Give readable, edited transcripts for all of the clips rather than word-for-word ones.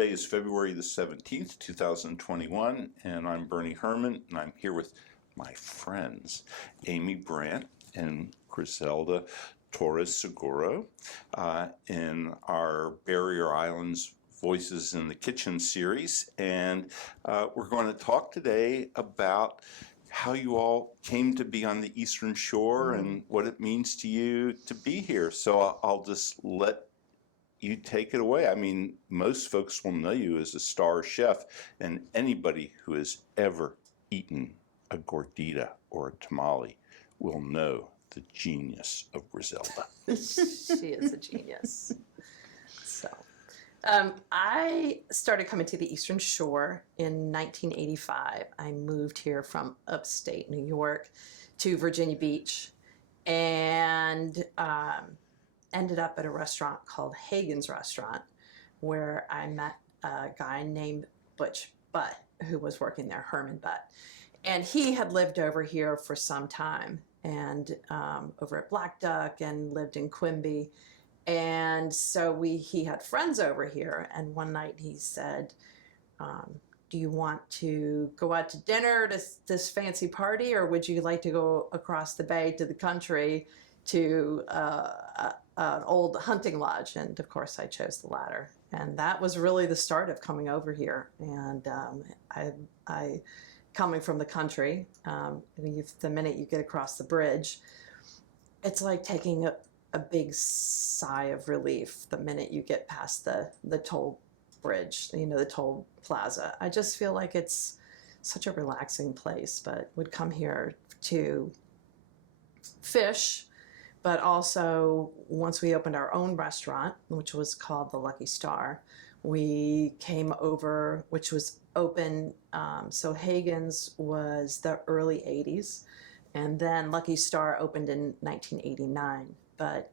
Today is February the 17th, 2021, and I'm Bernie Herman, and I'm here with my friends, Amy Brandt and Gricelda Torres Segura, in our Barrier Islands Voices in the Kitchen series. And we're going to talk today about how you all came to be on the Eastern Shore and what it means to you to be here. So I'll just let you take it away. I mean, most folks will know you as a star chef, and anybody who has ever eaten a gordita or a tamale will know the genius of Gricelda. She is a genius. So, I started coming to the Eastern Shore in 1985. I moved here from upstate New York to Virginia Beach, and ended up at a restaurant called Hagen's Restaurant, where I met a guy named Butch Butt, who was working there, Herman Butt. And he had lived over here for some time, and over at Black Duck, and lived in Quimby. And so he had friends over here, and one night he said, do you want to go out to dinner to this fancy party, or would you like to go across the bay to the country to an old hunting lodge? And of course I chose the latter, and that was really the start of coming over here. And I coming from the country, the minute you get across the bridge, it's like taking a big sigh of relief the minute you get past the toll bridge, the toll plaza. I just feel like it's such a relaxing place, but would come here to fish. But also, once we opened our own restaurant, which was called the Lucky Star, we came over, which was open. So Hagen's was the early 80s, and then Lucky Star opened in 1989. But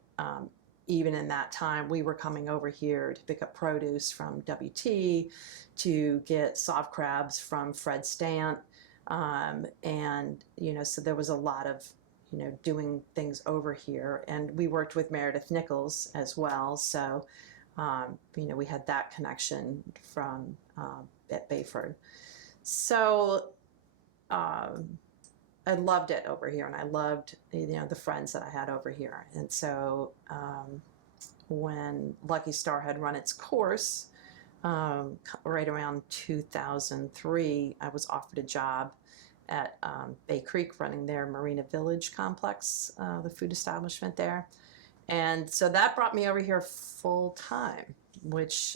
even in that time, we were coming over here to pick up produce from WT, to get soft crabs from Fred Stant. And, so there was a lot of doing things over here. And we worked with Meredith Nichols as well. So, we had that connection from at Bayford. So I loved it over here, and I loved, the friends that I had over here. And so when Lucky Star had run its course, right around 2003, I was offered a job at Bay Creek, running their Marina Village complex, the food establishment there. And so that brought me over here full time, which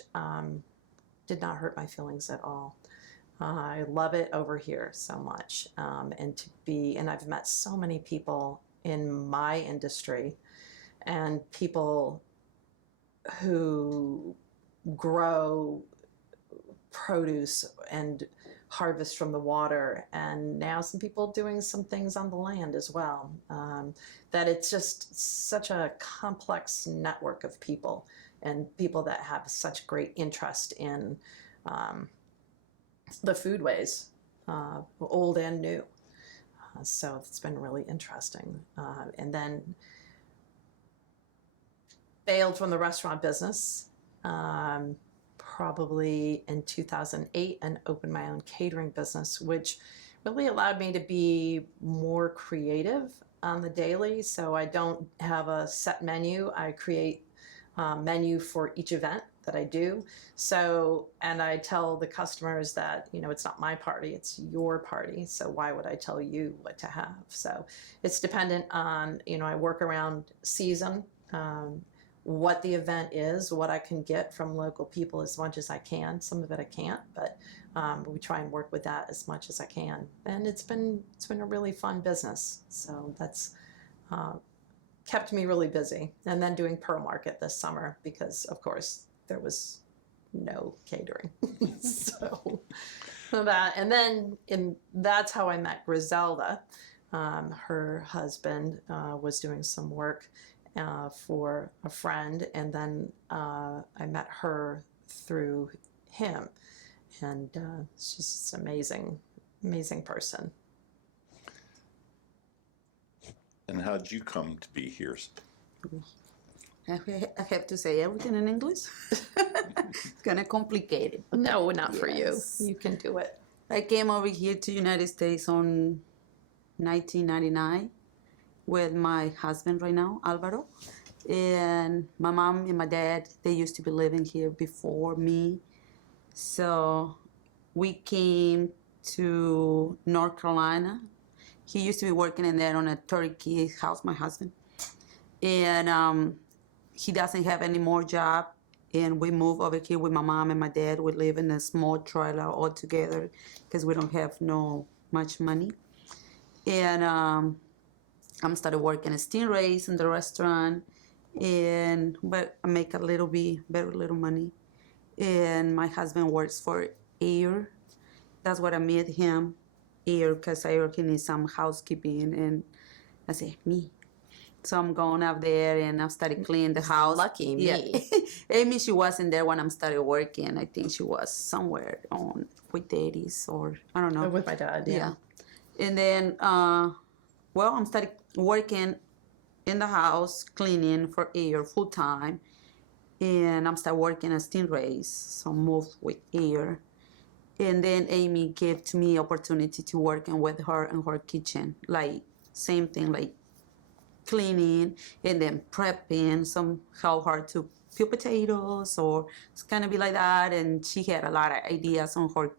did not hurt my feelings at all. I love it over here so much. And I've met so many people in my industry, and people who grow produce and harvest from the water, and now some people doing some things on the land as well. That it's just such a complex network of people, and people that have such great interest in the foodways, old and new. So it's been really interesting. And then bailed from the restaurant business, probably in 2008, and opened my own catering business, which really allowed me to be more creative on the daily. So I don't have a set menu. I create a menu for each event that I do. So, and I tell the customers that, it's not my party, it's your party. So why would I tell you what to have? So it's dependent on, I work around season, what the event is, what I can get from local people as much as I can. Some of it I can't, but we try and work with that as much as I can. And it's been a really fun business. So that's kept me really busy. And then doing Pearl Market this summer, because of course there was no catering. So that, and then that's how I met Gricelda. Her husband was doing some work for a friend, and then I met her through him, and she's just an amazing person. And how did you come to be here? I have to say everything in English. It's kind of complicated. No, not for you. Yes. You can do it. I came over here to United States on 1999 with my husband right now, Alvaro. And my mom and my dad, they used to be living here before me. So we came to North Carolina. He used to be working in there on a turkey house, my husband. And he doesn't have any more job. And we moved over here with my mom and my dad. We live in a small trailer all together because we don't have no much money. And I'm started working at Stingray's in the restaurant, but I make a little bit, very little money. And my husband works for Air. That's what I met him, Air, because I work in some housekeeping, and I said, me. So I'm going up there and I started cleaning the house. Lucky me. Amy, she wasn't there when I started working. I think she was somewhere on with 80s or I don't know. With my dad, yeah. And then, I'm started working in the house, cleaning for Air full time. And I'm started working at Stingray's, so moved with Air. And then Amy gave to me opportunity to working with her in her kitchen, like same thing, like cleaning and then prepping, some help her to peel potatoes or it's gonna be like that. And she had a lot of ideas on her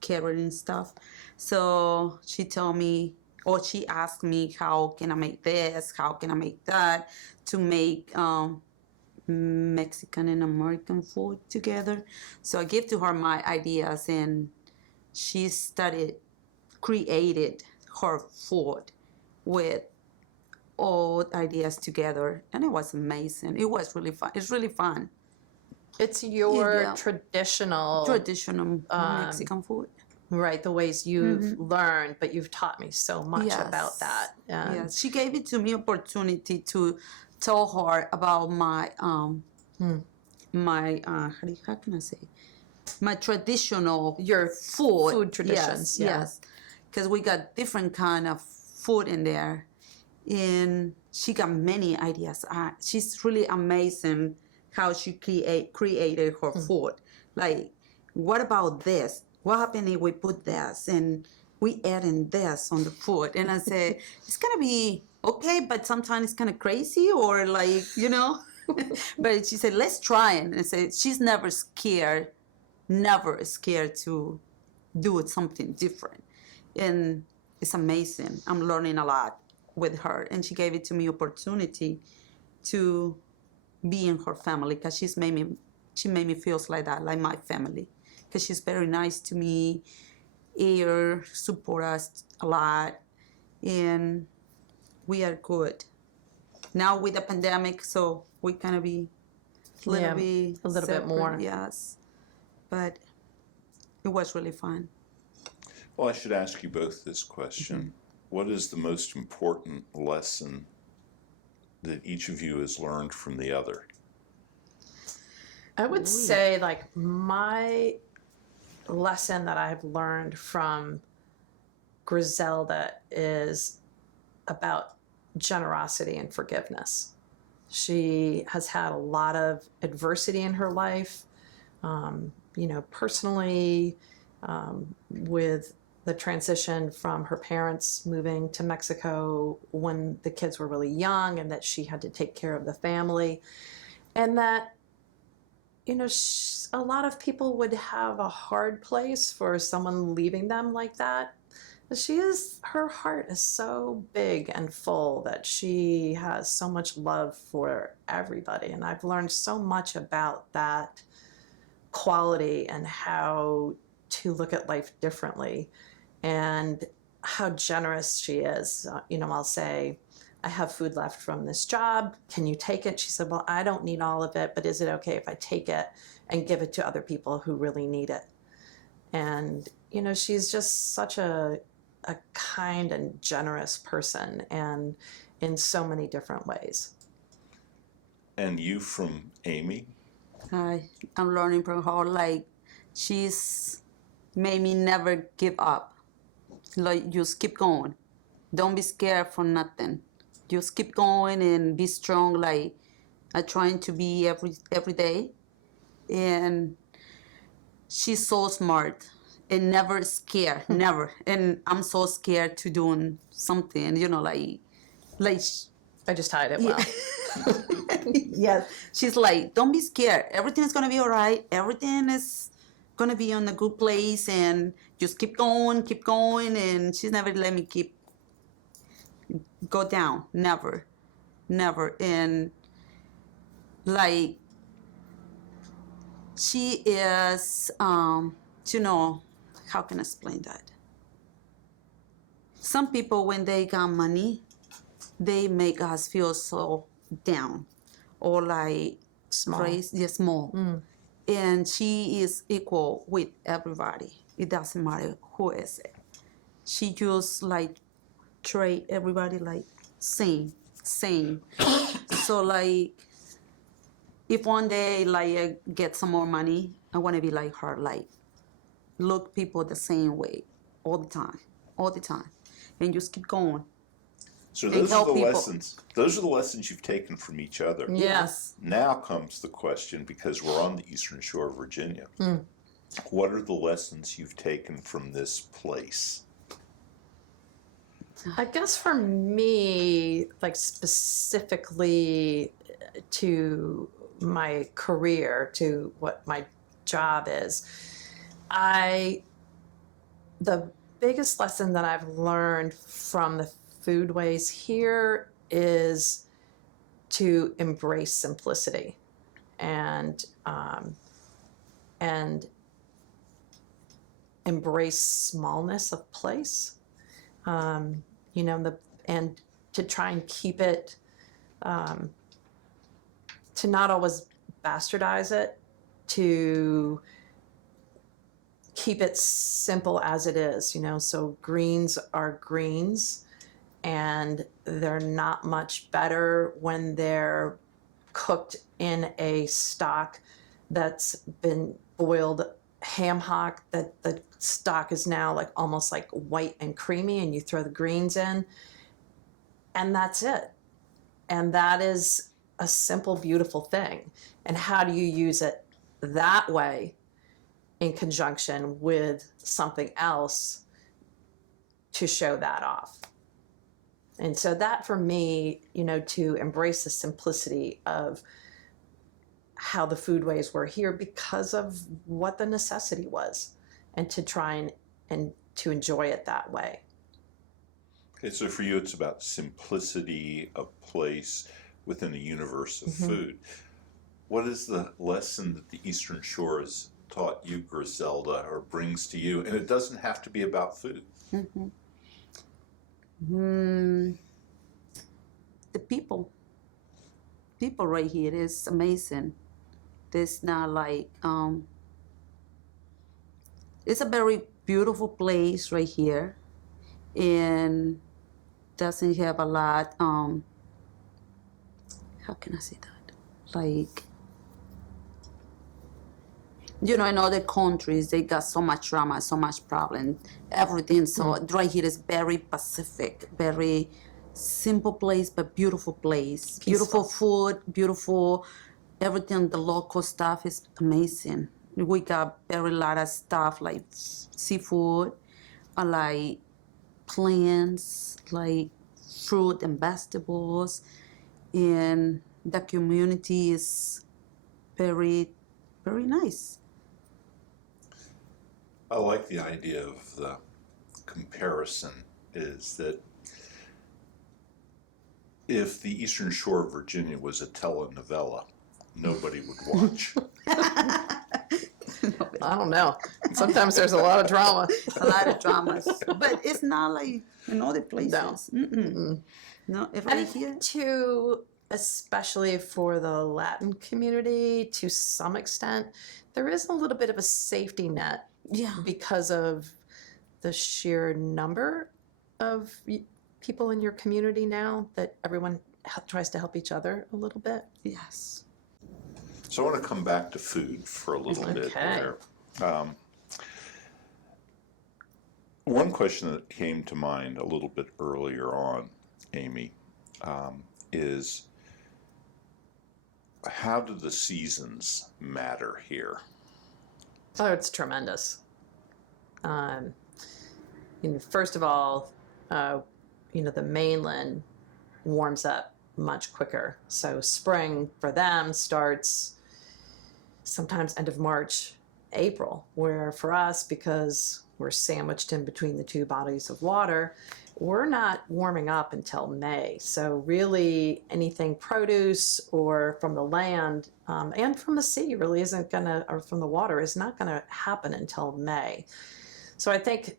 catering stuff. So she told me, or she asked me, how can I make this? How can I make that? To make Mexican and American food together. So I gave to her my ideas and she created her food with all ideas together. And it was amazing. It was really fun. It's really fun. It's your Yeah. traditional, Mexican food. right, the ways you've learned, but you've taught me so much Yes. about that. And Yes, she gave it to me opportunity to tell her about my how can I say, my traditional your food traditions, yes, because we got different kind of food in there, and she got many ideas. She's really amazing how she created her food. Like, what about this? What happened if we put this and we add in this on the food? And I said, it's gonna be okay, but sometimes it's kind of crazy or like, But she said, let's try it. And I said, she's never scared to do something different. And it's amazing. I'm learning a lot with her. And she gave it to me opportunity to be in her family because she made me feel like that, like my family. Because she's very nice to me, support us a lot, and we are good. Now with the pandemic, so we kind of be a little bit more. Yes, but it was really fun. Well, I should ask you both this question. What is the most important lesson that each of you has learned from the other? I would say, like, my lesson that I've learned from Gricelda is about generosity and forgiveness. She has had a lot of adversity in her life, personally, with the transition from her parents moving to Mexico when the kids were really young, and that she had to take care of the family, and that a lot of people would have a hard place for someone leaving them like that. Her heart is so big and full that she has so much love for everybody. And I've learned so much about that quality and how to look at life differently and how generous she is. I'll say, I have food left from this job. Can you take it? She said, well, I don't need all of it, but is it okay if I take it and give it to other people who really need it? And, she's just such a kind and generous person, and in so many different ways. And you from Amy? I'm learning from her, like, she's made me never give up. Like, just keep going. Don't be scared for nothing. Just keep going and be strong. Like, I trying to be every day, and she's so smart and never scared, never. And I'm so scared to doing something, like I just hide it yeah. well. Yes, she's like, don't be scared. Everything's gonna be all right. Everything is gonna be on a good place, and just keep going. And she's never let me go down. Never, never. And like, she is, how can I explain that? Some people, when they got money, they make us feel so down or like Small. crazy, yeah, small. And she is equal with everybody. It doesn't matter who is it. She just like treat everybody like same. So like, if one day like I get some more money, I want to be like her, like look people the same way all the time, and just keep going. So And those are help the people. lessons. Those are the lessons you've taken from each other. Yes. Now comes the question, because we're on the Eastern Shore of Virginia. What are the lessons you've taken from this place? I guess for me, like specifically to my career, to what my job is, the biggest lesson that I've learned from the foodways here is to embrace simplicity and embrace smallness of place. And to try and keep it, to not always bastardize it, to keep it simple as it is, so greens are greens, and they're not much better when they're cooked in a stock that's been boiled ham hock, that the stock is now like almost like white and creamy, and you throw the greens in, and that's it. And that is a simple, beautiful thing. And how do you use it that way in conjunction with something else to show that off? And so that for me, to embrace the simplicity of how the foodways were here because of what the necessity was, and to try and to enjoy it that way. Okay, so for you, it's about simplicity of place within a universe of food. What is the lesson that the Eastern Shore has taught you, Gricelda, or brings to you? And it doesn't have to be about food. The people right here is amazing. There's not like, it's a very beautiful place right here, and doesn't have a lot, how can I say that? Like, in other countries, they got so much drama, so much problem, everything. So right here is very Pacific, very simple place, but beautiful place. Peaceful. Beautiful food, beautiful everything. The local stuff is amazing. We got very lot of stuff like seafood, like plants, like fruit and vegetables, and the community is very, very nice. I like the idea of the comparison, is that if the Eastern Shore of Virginia was a telenovela, nobody would watch. I don't know. Sometimes there's a lot of drama. A lot of dramas, but it's not like in other places. No, if And right here, to, especially for the Latin community, to some extent, there is a little bit of a safety net yeah, because of the sheer number of people in your community now, that everyone tries to help each other a little bit. yes. So I want to come back to food for a little bit Okay. here. One question that came to mind a little bit earlier on, Amy, is how do the seasons matter here? Oh, it's tremendous. First of all, the mainland warms up much quicker. So spring for them starts sometimes end of March, April, where for us, because we're sandwiched in between the two bodies of water, we're not warming up until May. So really anything produce or from the land and from the sea really isn't gonna, or from the water is not gonna happen until May. So I think,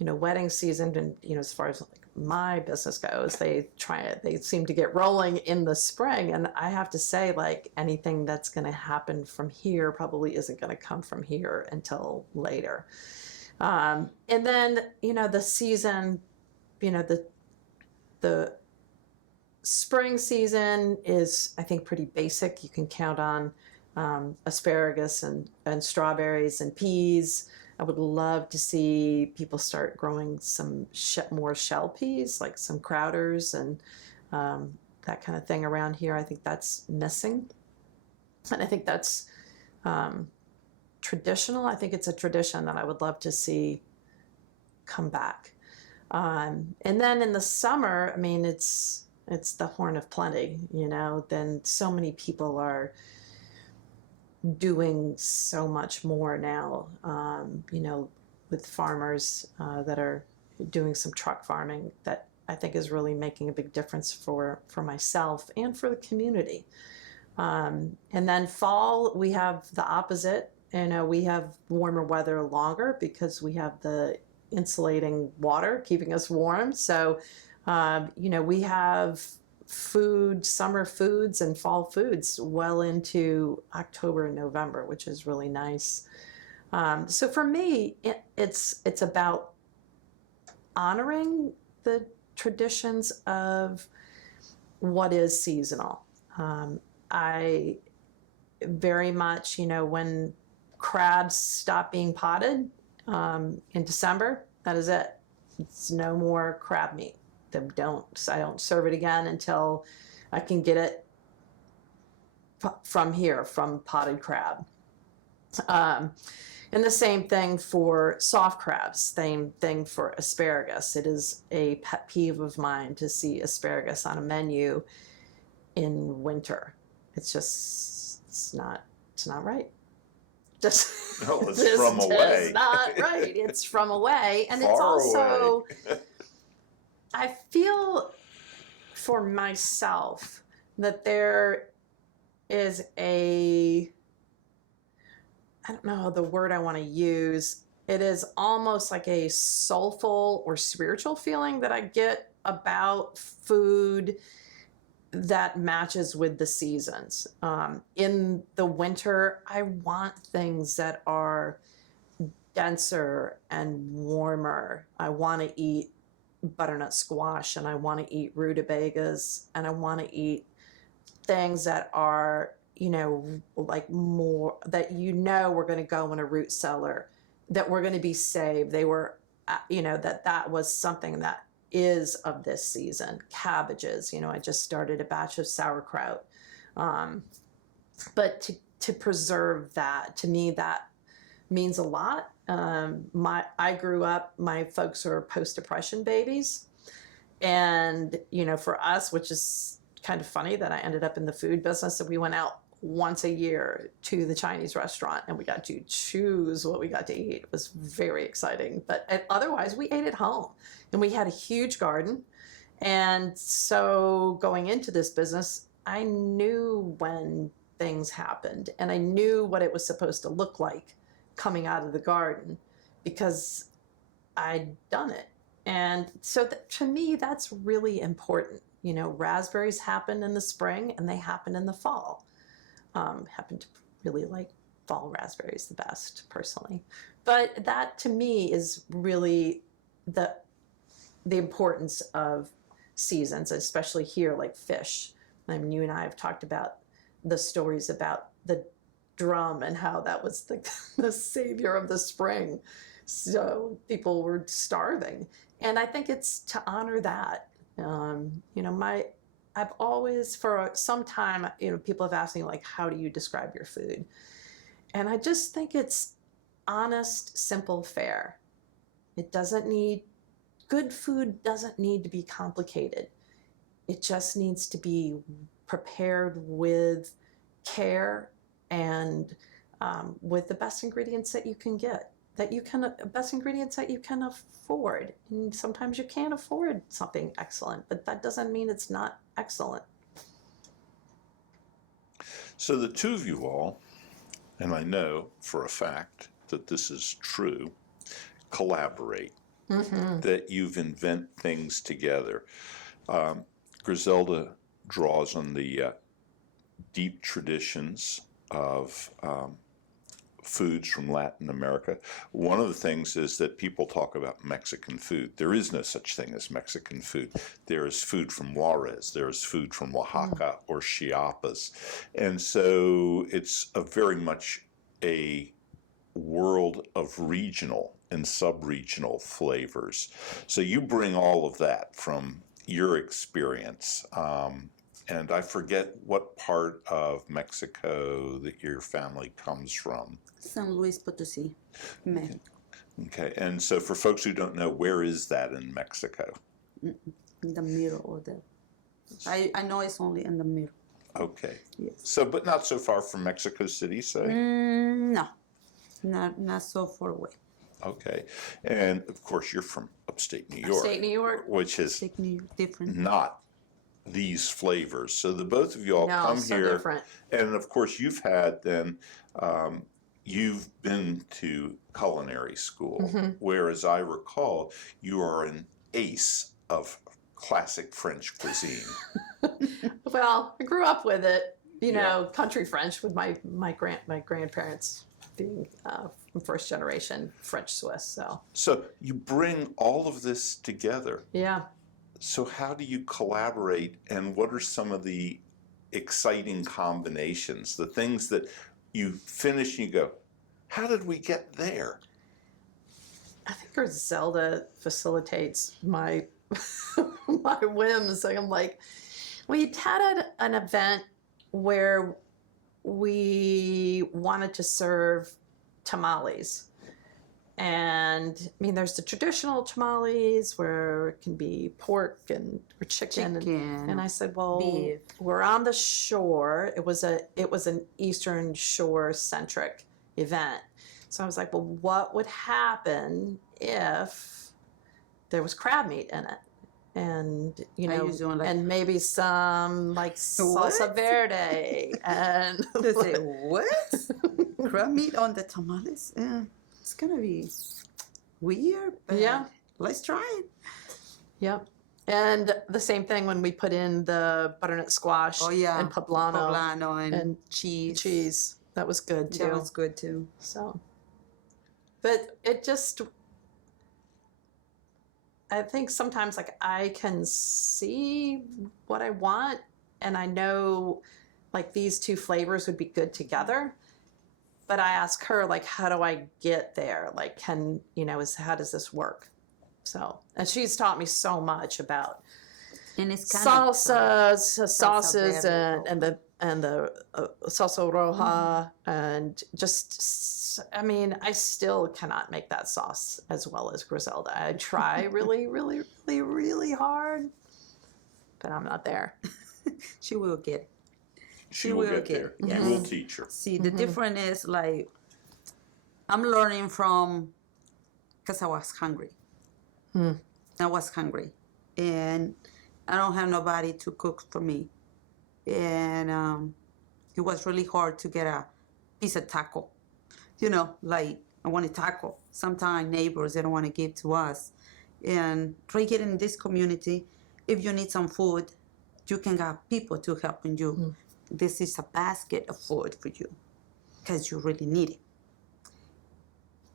wedding season and, as far as like my business goes, they seem to get rolling in the spring. And I have to say, like, anything that's going to happen from here probably isn't going to come from here until later. And then, the season, the spring season is, I think, pretty basic. You can count on asparagus and strawberries and peas. I would love to see people start growing some more shell peas, like some Crowders and that kind of thing around here. I think that's missing. And I think that's traditional. I think it's a tradition that I would love to see come back. And then in the summer, I mean, it's the Horn of Plenty, then so many people are doing so much more now, with farmers that are doing some truck farming that I think is really making a big difference for myself and for the community. And then fall, we have the opposite. We have warmer weather longer because we have the insulating water keeping us warm. So, we have summer foods and fall foods well into October and November, which is really nice. So for me, it's about honoring the traditions of what is seasonal. I very much, don't crabs stop being potted in December, that is it. It's no more crab meat. I don't serve it again until I can get it from here, from potted crab. And the same thing for soft crabs, same thing for asparagus. It is a pet peeve of mine to see asparagus on a menu in winter. It's not right. No, it's from away. It's not right. It's from away. And Far it's also, away. I feel for myself that there is I don't know the word I want to use. It is almost like a soulful or spiritual feeling that I get about food that matches with the seasons. In the winter, I want things that are denser and warmer. I want to eat butternut squash and I want to eat rutabagas and I want to eat things that are, like more that we're going to go in a root cellar, that we're going to be saved. They were, that was something that is of this season. Cabbages, I just started a batch of sauerkraut. But to preserve that, to me, that means a lot. I grew up, my folks are post-Depression babies. And, for us, which is kind of funny that I ended up in the food business, that we went out once a year to the Chinese restaurant and we got to choose what we got to eat. It was very exciting. But otherwise, we ate at home. And we had a huge garden. And so going into this business, I knew when things happened and I knew what it was supposed to look like coming out of the garden because I'd done it. And so to me, that's really important. Raspberries happen in the spring and they happen in the fall. Happen to really like fall raspberries the best, personally. But that to me is really the importance of seasons, especially here, like fish. I mean, you and I have talked about the stories about the drum and how that was the savior of the spring. So people were starving. And I think it's to honor that. I've always, for some time, people have asked me, like, how do you describe your food? And I just think it's honest, simple, fair. Good food doesn't need to be complicated. It just needs to be prepared with care and with the best ingredients that you can get, best ingredients that you can afford. And sometimes you can't afford something excellent, but that doesn't mean it's not excellent. So the two of you all, and I know for a fact that this is true, collaborate, that you've invent things together. Gricelda draws on the deep traditions of foods from Latin America. One of the things is that people talk about Mexican food. There is no such thing as Mexican food. There is food from Juarez. There is food from Oaxaca or Chiapas. And so it's very much a world of regional and sub-regional flavors. So you bring all of that from your experience. And I forget what part of Mexico that your family comes from. San Luis Potosí, Mexico. Okay, and so for folks who don't know, where is that in Mexico? In the middle of the. I know it's only in the middle. Okay. Yes. So, but not so far from Mexico City, say? No, not so far away. Okay. And of course, you're from upstate New York. Upstate New York. Which is Different. not these flavors. So the both of you all come so here. different. And of course, you've had then, you've been to culinary school, where, as I recall, you are an ace of classic French cuisine. Well, I grew up with it, country French with my grandparents being from first generation French Swiss. So you bring all of this together. Yeah. So how do you collaborate, and what are some of the exciting combinations, the things that you finish and you go, how did we get there? I think Gricelda facilitates my my whims. I'm like, we had an event where we wanted to serve tamales. And I mean, there's the traditional tamales where it can be pork or chicken. And I said, well, beef. We're on the shore. It was an Eastern Shore centric event. So I was like, well, what would happen if there was crab meat in it? And, and maybe some like salsa verde. And they say, what? Crab meat on the tamales? Yeah. It's gonna be weird, but let's try it. Yep. And the same thing when we put in the butternut squash and poblano and cheese. That was good too. That was good too. So, but it just, I think sometimes like I can see what I want, and I know like these two flavors would be good together. But I ask her, like, how do I get there? Like, how does this work? So, and she's taught me so much about sauces and the salsa roja and just, I mean, I still cannot make that sauce as well as Gricelda. I try really, really, really, really hard, but I'm not there. She will get it. She will get there. Yes. You will teach her. See, the difference is like, I'm learning from, because I was hungry. I was hungry. And I don't have nobody to cook for me. And it was really hard to get a piece of taco. Like, I want a taco. Sometimes neighbors, they don't want to give to us. And try getting in this community, if you need some food, you can have people to help you. This is a basket of food for you because you really need it.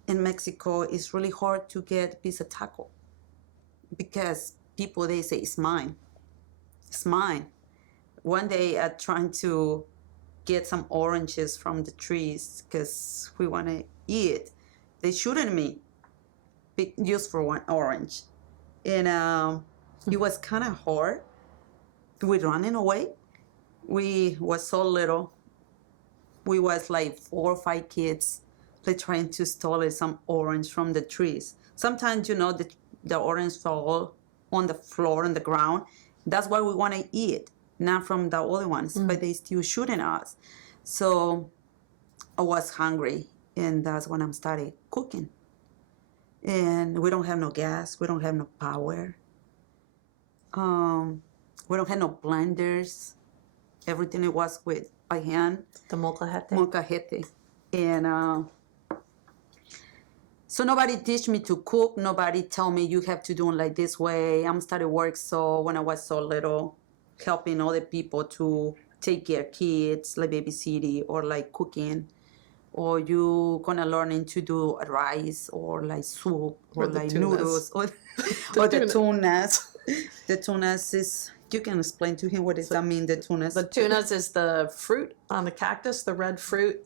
In Mexico, it's really hard to get a piece of taco because people, they say, it's mine. It's mine. One day I'm trying to get some oranges from the trees because we want to eat. They shoot at me just for one orange. And it was kind of hard. we running away. We was so little. We was like 4 or 5 kids, like trying to steal some orange from the trees. Sometimes, the orange fall on the floor, on the ground. That's what we want to eat, not from the other ones, but they still shooting us. So I was hungry, and that's when I started cooking. And we don't have no gas. We don't have no power. We don't have no blenders. Everything it was with by hand. The molcajete. Molcajete. And so nobody teach me to cook. Nobody tell me you have to do it like this way. I'm started work so when I was so little, helping other people to take care of kids, like babysitting or like cooking. Or you gonna learning to do rice or like soup or the like tunas. noodles or the tunas. The tunas is, you can explain to him what does that mean, the tunas? The tunas is the fruit on the cactus, the red fruit.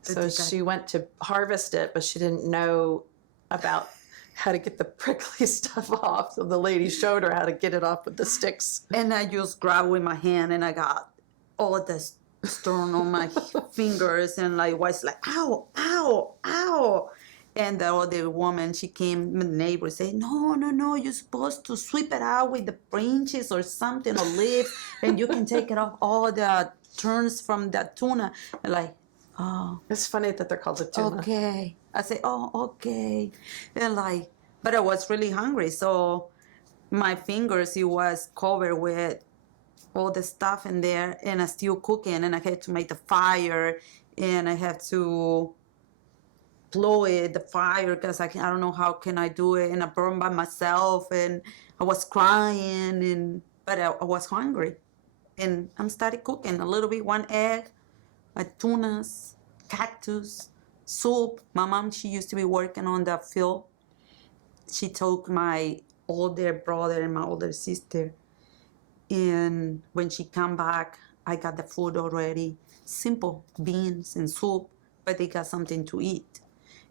So she went to harvest it, but she didn't know about how to get the prickly stuff off. So the lady showed her how to get it off with the sticks. And I just grabbed with my hand and I got all this stone on my fingers and like was like, ow, ow, ow. And the other woman, she came, the neighbor said, no, you're supposed to sweep it out with the branches or something or leaves and you can take it off all the turns from the tuna. And like, oh. It's funny that they're called a tuna. Okay. I say, oh, okay. And like, but I was really hungry. So my fingers, it was covered with all the stuff in there and I still cooking and I had to make the fire and I have to blow it, the fire, because I don't know how can I do it. And I burned by myself and I was crying but I was hungry. And I started cooking a little bit, 1 egg, tunas, cactus, soup. My mom, she used to be working on the field. She took my older brother and my older sister. And when she come back, I got the food already. Simple beans and soup, but they got something to eat.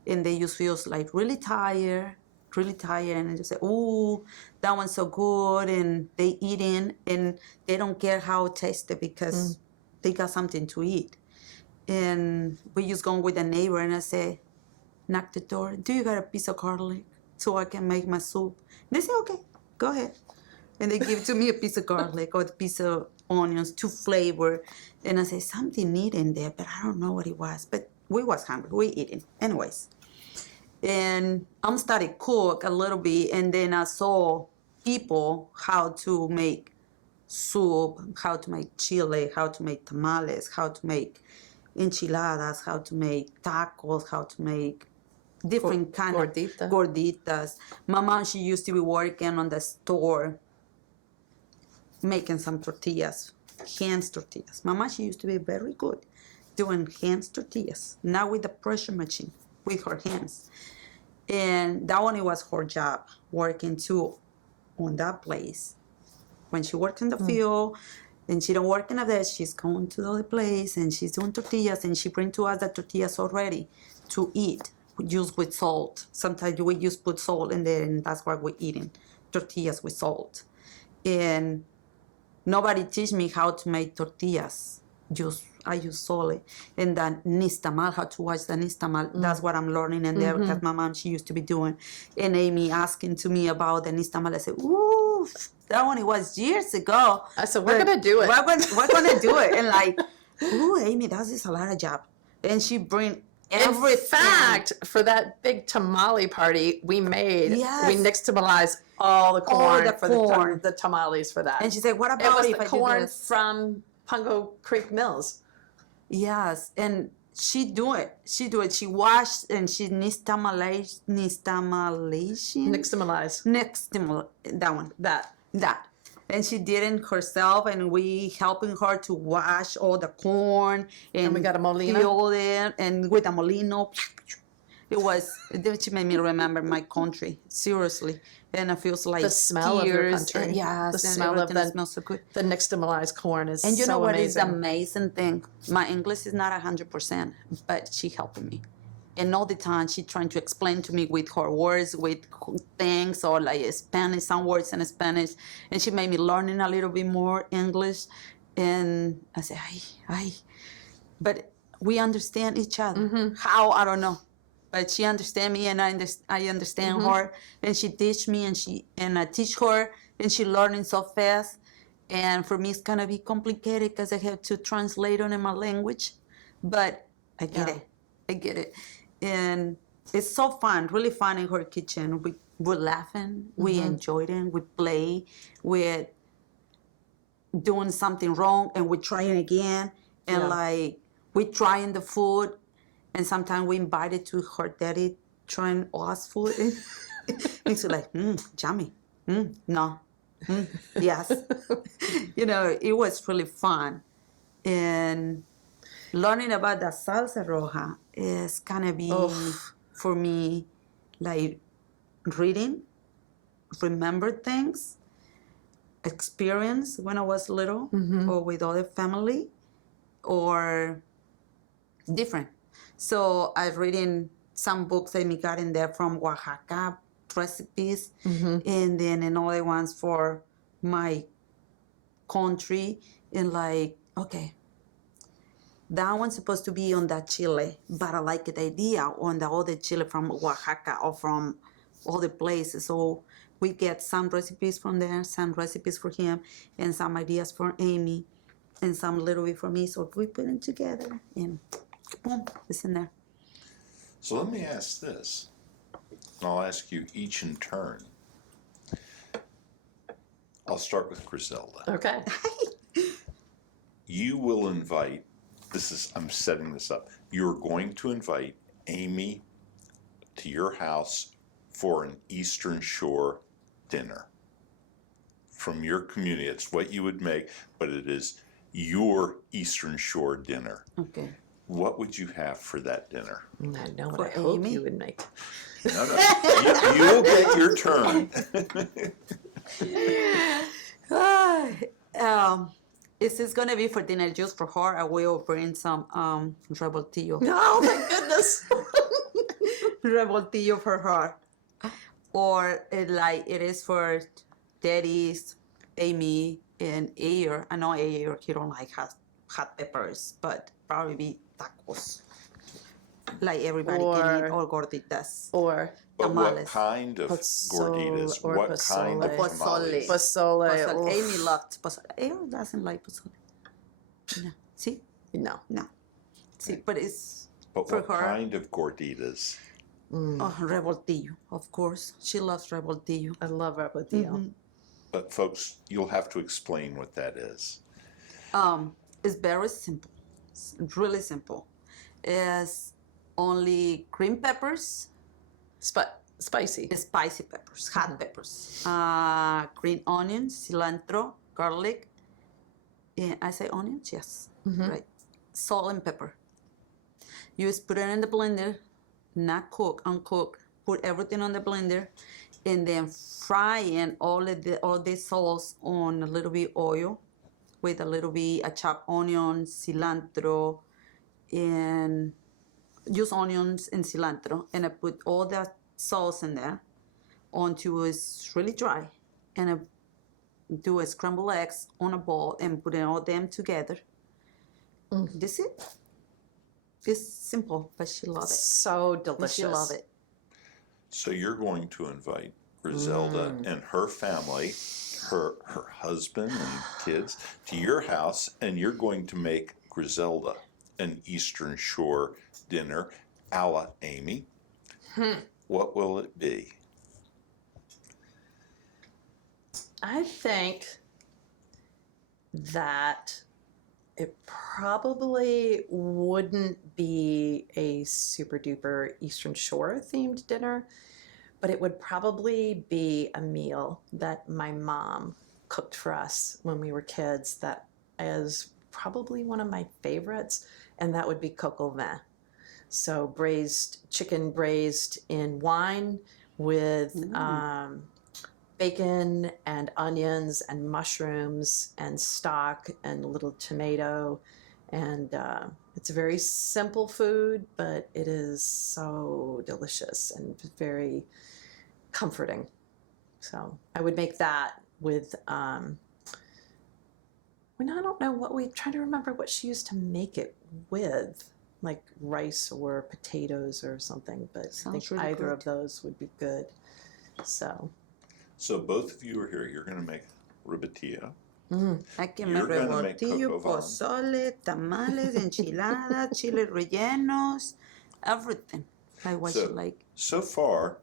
And they just feel like really tired. And they just say, "Ooh, that one's so good." And they eating and they don't care how it tasted because they got something to eat. And we just go with the neighbor and I say, knock the door, "Do you got a piece of garlic so I can make my soup?" And they say, "Okay, go ahead." And they give to me a piece of garlic or a piece of onions to flavor. And I say, something neat in there, but I don't know what it was. But we was hungry, we eating. Anyways. And I started cook a little bit and then I saw people how to make soup, how to make chile, how to make tamales, how to make enchiladas, how to make tacos, how to make different kind of gorditas. My mom, she used to be working on the store making some tortillas, hands tortillas. Mama, she used to be very good doing hands tortillas, not with the pressure machine, with her hands. And that one, it was her job, working too on that place. When she worked in the field, and she don't work in a desk, she's going to the other place, and she's doing tortillas, and she bring to us the tortillas already to eat, just with salt. Sometimes we just put salt in there, and that's what we're eating, tortillas with salt. And nobody teach me how to make tortillas. I use salt. And the nixtamal, how to wash the nixtamal, that's what I'm learning in there because my mom, she used to be doing. And Amy asking to me about the nixtamal, I said, ooh, that one, it was years ago. I said, we're going to do it. We're going to do it. And like, ooh, Amy, that is a lot of job. And she bring everything. In fact, for that big tamale party we made, we nixtamalized all the corn for the tamales for that. And she said, what about it was the corn from Pungo Creek Mills. Yes, and she do it. She washed and she nixtamalized. That one. That. And she did it herself, and we helping her to wash all the corn. And we got a molino. Peel it, and with a molino. She made me remember my country, seriously. And it feels like the smell tears. of your country. Yes, the smell of that smells so good. The nixtamalized corn is so amazing. And you know what is the amazing thing? My English is not 100%, but she helping me. And all the time she trying to explain to me with her words, with things, or like Spanish, some words in Spanish. And she made me learning a little bit more English. And I said, ay. But we understand each other. How, I don't know. But she understand me, and I understand her. And she teach me, and I teach her, and she learning so fast. And for me, it's gonna be complicated because I have to translate it in my language. But I get it. I get it. And it's so fun, really fun in her kitchen. We're laughing, we enjoy it, we play, we're doing something wrong, and we're trying again. And like, we're trying the food, and sometimes we invited to her daddy trying us food. And it's like, yummy. No. Yes. It was really fun. And learning about the salsa roja is gonna be for me like reading, remember things, experience when I was little or with other family or different. So I've reading some books that we got in there from Oaxaca recipes, and then another ones for my country, and like, okay, that one's supposed to be on that chile, but I like the idea on the other chile from Oaxaca or from other places. So we get some recipes from there, some recipes for him, and some ideas for Amy, and some little bit for me. So we put them together, and boom, it's in there. So let me ask this, and I'll ask you each in turn. I'll start with Gricelda. Okay. You will invite, I'm setting this up, you're going to invite Amy to your house for an Eastern Shore dinner from your community. It's what you would make, but it is your Eastern Shore dinner. Okay. What would you have for that dinner? I know For what I hope Amy? you would make. No, you'll get your turn. Is this gonna be for dinner just for her? I will bring some revoltillo. Oh my goodness. Revoltillo for her. Or it is for daddies, Amy, and Ayer. I know Ayer, he don't like hot peppers, but probably be tacos. Like everybody can eat, or gorditas. Or But what tamales. kind of gorditas? or What kind of pozole. tamales? pozole. Pozole. oof. Amy loves pozole. Ayer doesn't like pozole. No. See? No. No. See, but it's But for what her. kind of gorditas? Oh, revoltillo, of course. She loves revoltillo. I love revoltillo. But folks, you'll have to explain what that is. It's very simple. It's really simple. It's only green peppers, Spicy. spicy peppers, hot peppers, green onions, cilantro, garlic. I say onions, yes, right. Salt and pepper. You just put it in the blender, not cook, uncook. Put everything on the blender, and then frying all the sauce on a little bit oil, with a little bit chopped onions, cilantro, and use onions and cilantro, and I put all that sauce in there until it's really dry, and I do a scrambled eggs on a bowl and put all them together. That's it. It's simple, but she loves it. So delicious. She loves it. So you're going to invite Gricelda and her family, her husband and kids, to your house, and you're going to make Gricelda an Eastern Shore dinner a la Amy. What will it be? I think that it probably wouldn't be a super duper Eastern Shore themed dinner, but it would probably be a meal that my mom cooked for us when we were kids that is probably one of my favorites, and that would be coq au vin. So chicken braised in wine with bacon and onions and mushrooms and stock and a little tomato And it's a very simple food, but it is so delicious and very comforting. So I would make that with, I don't know what trying to remember what she used to make it with, like rice or potatoes or something, but I Sounds think really either good. of those would be good. So, So both of you are here. You're going to make ribotillo. Aquí me You're gonna make revoltillo, coq au vin. pozole, tamales, enchiladas, chile rellenos, everything. Like what you like. So far,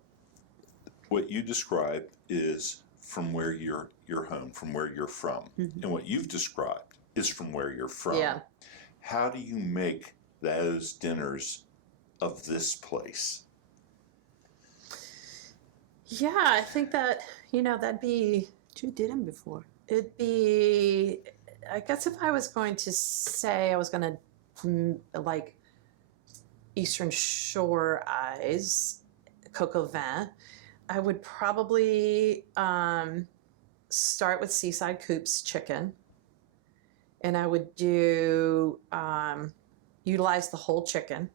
what you described is from where you're home, from where you're from. And what you've described is from where you're from. yeah. How do you make those dinners of this place? Yeah, I think that, that'd be, You didn't before. it'd be, I guess if I was going to say I was going to, like, Eastern Shore eyes, coq au vin, I would probably start with Seaside Coops chicken. And I would do, utilize the whole chicken.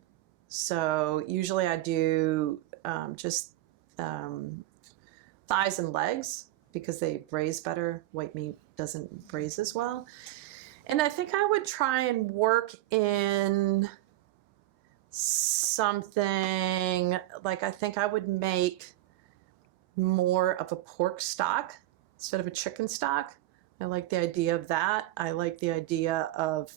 So usually I do just thighs and legs because they braise better. White meat doesn't braise as well. And I think I would try and work in something like, I think I would make more of a pork stock instead of a chicken stock. I like the idea of that. I like the idea of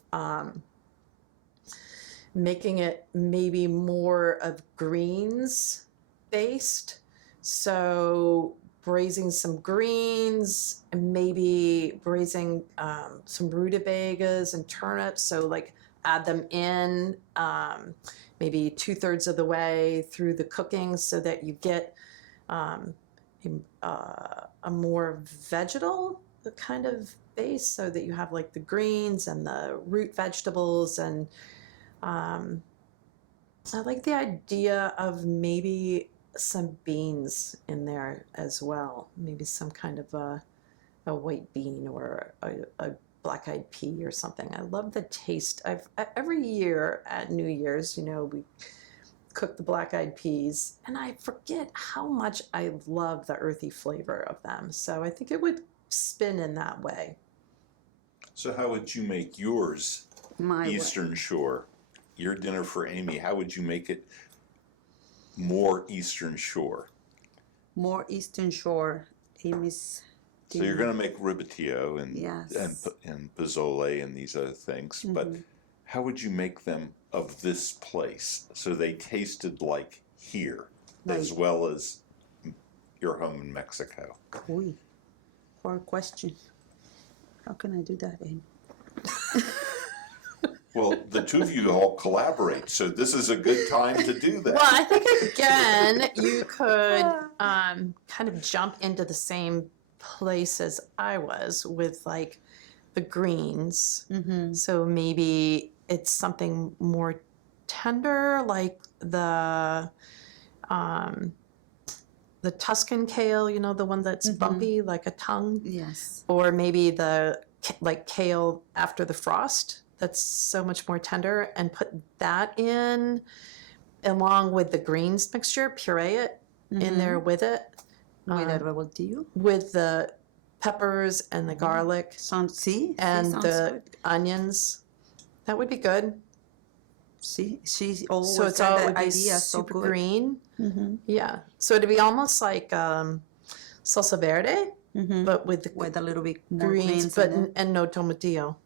making it maybe more of greens based. So braising some greens and maybe braising some rutabagas and turnips. So like add them in maybe 2/3 of the way through the cooking so that you get a more vegetal kind of base, so that you have like the greens and the root vegetables. And I like the idea of maybe some beans in there as well, maybe some kind of a white bean or a black-eyed pea or something. I love the taste. Every year at New Year's, we cook the black-eyed peas, and I forget how much I love the earthy flavor of them. So I think it would spin in that way. So how would you make yours My way. Eastern Shore? Your dinner for Amy, how would you make it more Eastern Shore? More Eastern Shore. Amy's So you're going to make ribotillo and Yes. and pozole and these other things, but how would you make them of this place so they tasted like here as Like- well as your home in Mexico? Uy, hard question. How can I do that, Amy? Well, the two of you all collaborate, so this is a good time to do that. Well, I think again, you could kind of jump into the same place as I was with like the greens. So maybe it's something more tender, like the Tuscan kale, the one that's bumpy like a tongue, Yes. or maybe the like kale after the frost. That's so much more tender, and put that in along with the greens mixture, puree it in there with it, With a revoltillo. with the peppers and the garlic Sounds and sounds the good. onions. That would be good. See, she's always So it's got all that would be idea so super good. green. Yeah. So it'd be almost like salsa verde, but with the With a little bit more greens, but but and no tomatillo.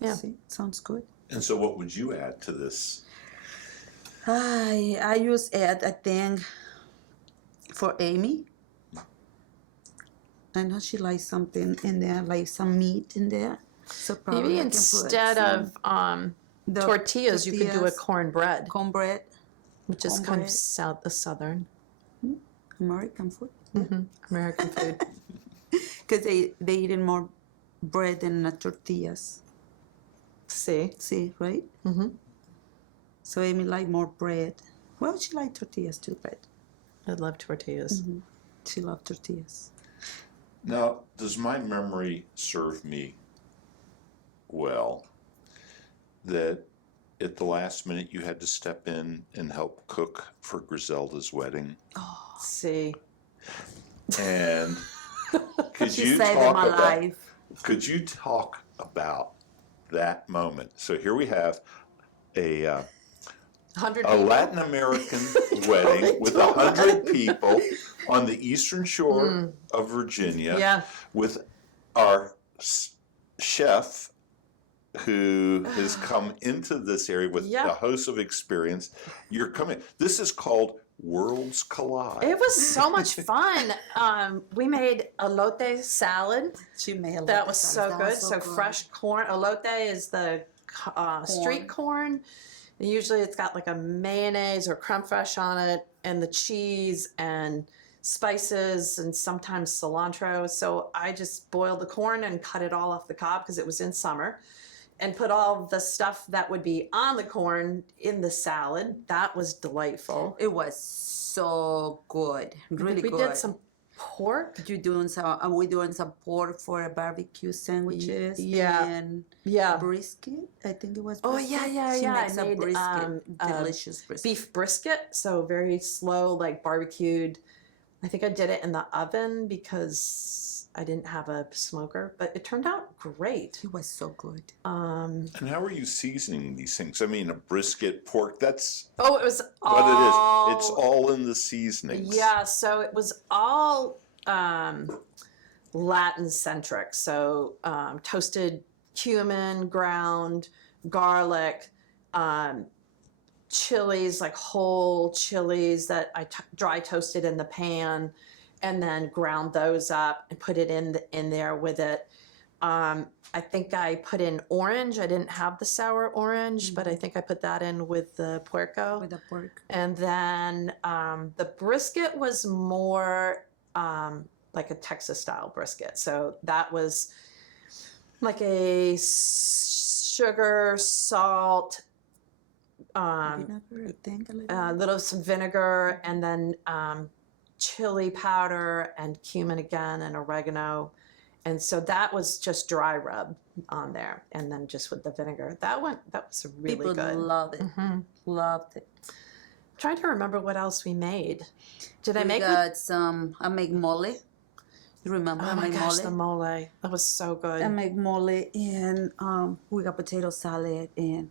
Yeah. See, sounds good. And so what would you add to this? I just add a thing for Amy. I know she likes something in there, like some meat in there. So probably Maybe I can put instead some- of the tortillas, you could do a tortillas, cornbread, cornbread, which is kind of cornbread. southern American food. American food. Because they eat more bread than tortillas. See, See, right? So Amy like more bread. Well, she like tortillas too, but I love tortillas. she loves tortillas. Now, does my memory serve me well? that at the last minute you had to step in and help cook for Griselda's wedding? See, And could She you saved talk my about life. could you talk about that moment? So here we have a 100 a people. Latin American wedding with 100 people on the eastern shore of Virginia Yeah. with our chef who has come into this area with Yeah. a host of experience. You're coming. This is called Worlds Collide. It was so much fun. We made elote salad. She made a That was so good. So fresh corn. Elote is the street corn. And usually it's got like a mayonnaise or creme fraiche on it, and the cheese and spices and sometimes cilantro. So I just boiled the corn and cut it all off the cob because it was in summer, and put all the stuff that would be on the corn in the salad. That was delightful. It was so good, really We good. did some pork. You doing some? Are we doing some pork for a barbecue sandwiches? Yeah. And Yeah. brisket. I think it was. Oh, Brisket. yeah. She I makes a made, brisket, delicious brisket. Beef brisket, so very slow, like barbecued. I think I did it in the oven because I didn't have a smoker, but it turned out great. It was so good. And how are you seasoning these things? I mean, a brisket, pork, that's Oh, it was what all... it is. It's all in the seasonings. Yeah, so it was all Latin-centric. So toasted cumin, ground, garlic, chilies, like whole chilies that I dry toasted in the pan, and then ground those up and put it in there with it. I think I put in orange. I didn't have the sour orange, but I think I put that in with the puerco. With the pork. And then the brisket was more like a Texas style brisket. So that was like a sugar, salt, Vinegar, I think, a little. little some vinegar, and then chili powder and cumin again and oregano. And so that was just dry rub on there, and then just with the vinegar. That was really People good. love it. Loved it. I'm trying to remember what else we made. Did I We make got some. I make mole. You remember? Oh I my make gosh, mole. the mole. That was so good. I make mole, and we got potato salad and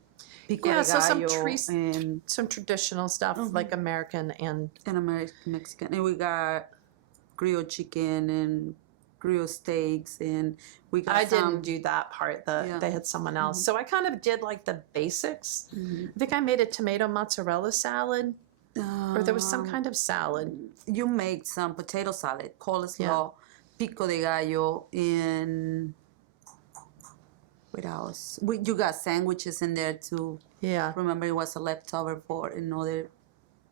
pico Yeah, de so some gallo and some traditional stuff like American and American Mexican, and we got grilled chicken and grilled steaks, and we got I some. didn't do that part. Yeah. They had someone else. So I kind of did like the basics. I think I made a tomato mozzarella salad, or there was some kind of salad. You make some potato salad, coleslaw, pico de gallo, and what else? You got sandwiches in there too. Yeah. Remember, it was a leftover for another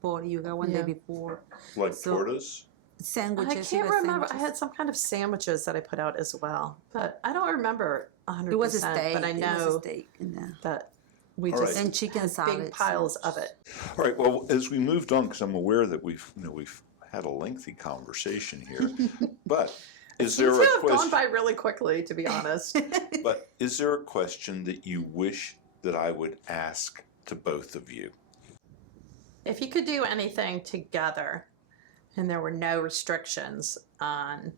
party you got one day before. Like So- tortas? Sandwiches. I you can't got remember. I sandwiches. had some kind of sandwiches that I put out as well, but I don't remember 100%. It was a steak. But I It was know a steak in there. that we All just right. And chicken had salad. big piles of it. All right. Well, as we moved on, because I'm aware that we've had a lengthy conversation here, but is there Seems a to have gone question? by really quickly, to be honest. But is there a question that you wish that I would ask to both of you? If you could do anything together and there were no restrictions on,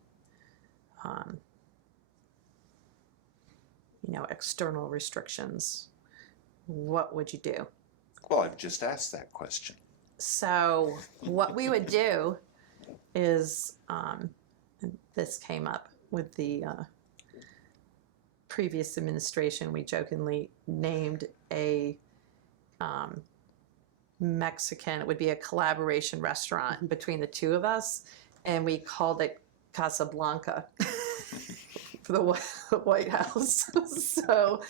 external restrictions, what would you do? Well, I've just asked that question. So what we would do is, and this came up with the previous administration, we jokingly named a Mexican, it would be a collaboration restaurant between the two of us, and we called it Casablanca for the White House. So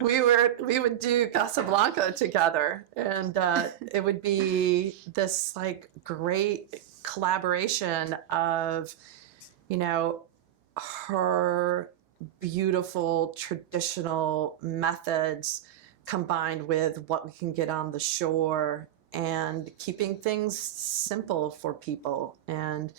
we would do Casablanca together, and it would be this like great collaboration of, her beautiful traditional methods combined with what we can get on the shore, and keeping things simple for people, and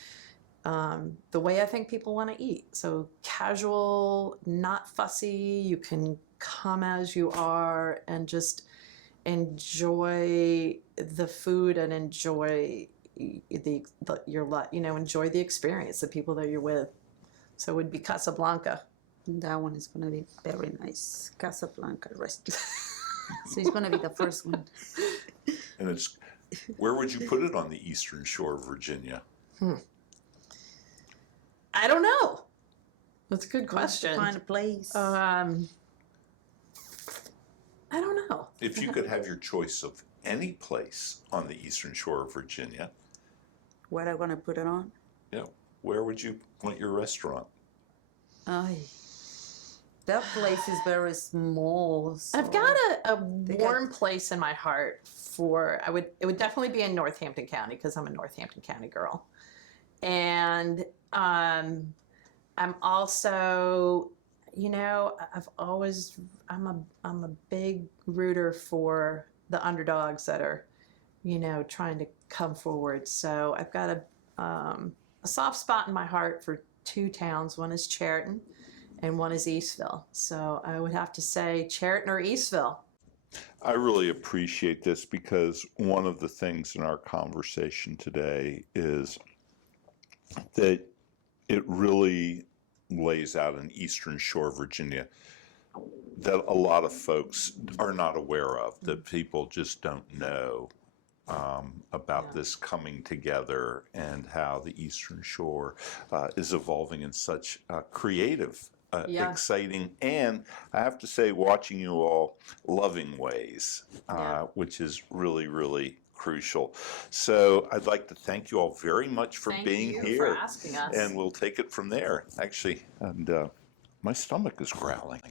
the way I think people want to eat. So casual, not fussy. You can come as you are and just enjoy the food and enjoy enjoy the experience, the people that you're with. So it would be Casablanca. That one is gonna be very nice. Casablanca restaurant. So it's gonna be the first one. And where would you put it on the Eastern Shore of Virginia? I don't know. That's a good question. Find a place. I don't know. If you could have your choice of any place on the Eastern Shore of Virginia, Where I gonna put it on? where would you want your restaurant? Ay, that place is very small. So I've got a warm place in my heart for it would definitely be in Northampton County because I'm a Northampton County girl. And I'm also, I'm a big rooter for the underdogs that are, trying to come forward. So I've got a soft spot in my heart for two towns. One is Chariton and one is Eastville. So I would have to say Chariton or Eastville. I really appreciate this because one of the things in our conversation today is that it really lays out an Eastern Shore, Virginia, that a lot of folks are not aware of, that people just don't know about this coming together and how the Eastern Shore is evolving in such creative, exciting, and I have to say, watching you all loving ways, which is really, really crucial. So I'd like to thank you all very much for being Thank you here. for asking us. And we'll take it from there, actually. And my stomach is growling.